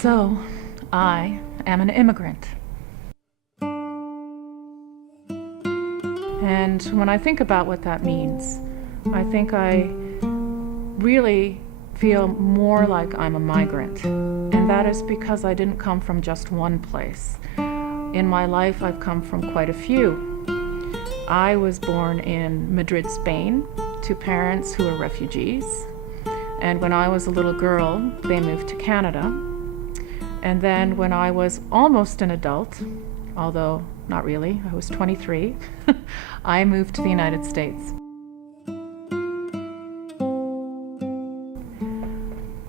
So, I am an immigrant. And when I think about what that means, I think I really feel more like I'm a migrant. And that is because I didn't come from just one place. In my life, I've come from quite a few. I was born in Madrid, Spain, to parents who were refugees. And when I was a little girl, they moved to Canada. And then when I was almost an adult, although not really, I was 23, I moved to the United States.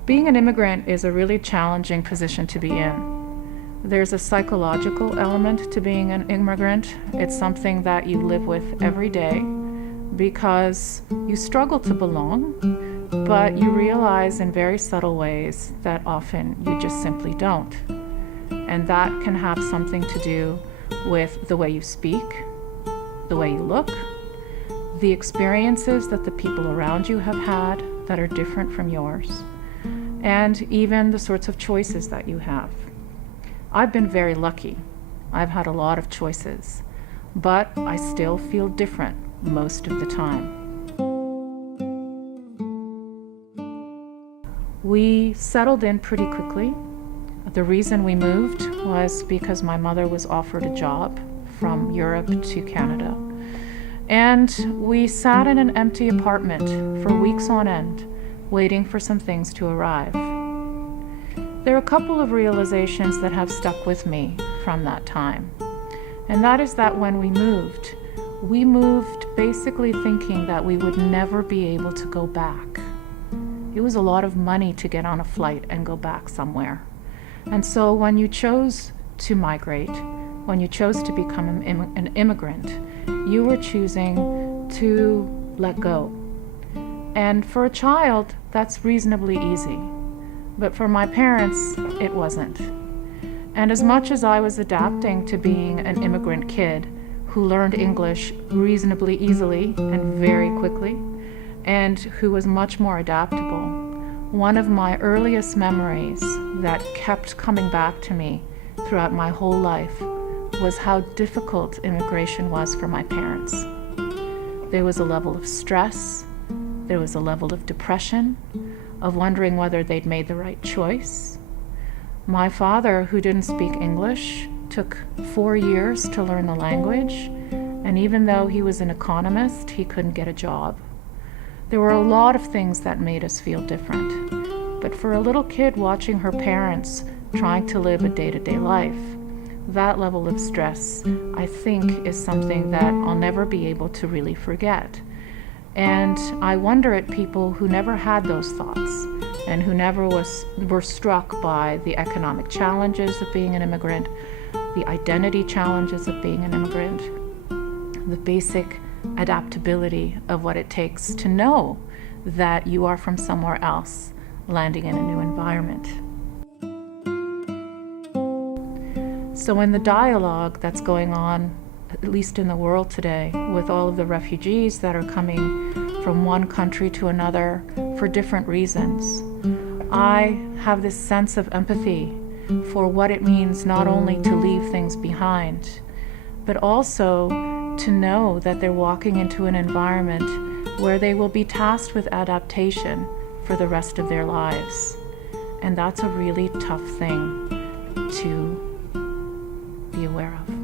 Being an immigrant is a really challenging position to be in. There's a psychological element to being an immigrant. It's something that you live with every day because you struggle to belong, but you realize in very subtle ways that often you just simply don't. And that can have something to do with the way you speak, the way you look, the experiences that the people around you have had that are different from yours, and even the sorts of choices that you have. I've been very lucky. I've had a lot of choices, but I still feel different most of the time. We settled in pretty quickly. The reason we moved was because my mother was offered a job from Europe to Canada. And we sat in an empty apartment for weeks on end, waiting for some things to arrive. There are a couple of realizations that have stuck with me from that time. And that is that when we moved basically thinking that we would never be able to go back. It was a lot of money to get on a flight and go back somewhere. And so when you chose to migrate, when you chose to become an immigrant, you were choosing to let go. And for a child, that's reasonably easy. But for my parents, it wasn't. And as much as I was adapting to being an immigrant kid who learned English reasonably easily and very quickly, and who was much more adaptable, one of my earliest memories that kept coming back to me throughout my whole life was how difficult immigration was for my parents. There was a level of stress, there was a level of depression, of wondering whether they'd made the right choice. My father, who didn't speak English, took 4 years to learn the language, and even though he was an economist, he couldn't get a job. There were a lot of things that made us feel different. But for a little kid watching her parents trying to live a day-to-day life, that level of stress, I think, is something that I'll never be able to really forget. And I wonder at people who never had those thoughts and who never were struck by the economic challenges of being an immigrant, the identity challenges of being an immigrant, the basic adaptability of what it takes to know that you are from somewhere else, landing in a new environment. So in the dialogue that's going on, at least in the world today, with all of the refugees that are coming from one country to another for different reasons, I have this sense of empathy for what it means not only to leave things behind, but also to know that they're walking into an environment where they will be tasked with adaptation for the rest of their lives. And that's a really tough thing to be aware of.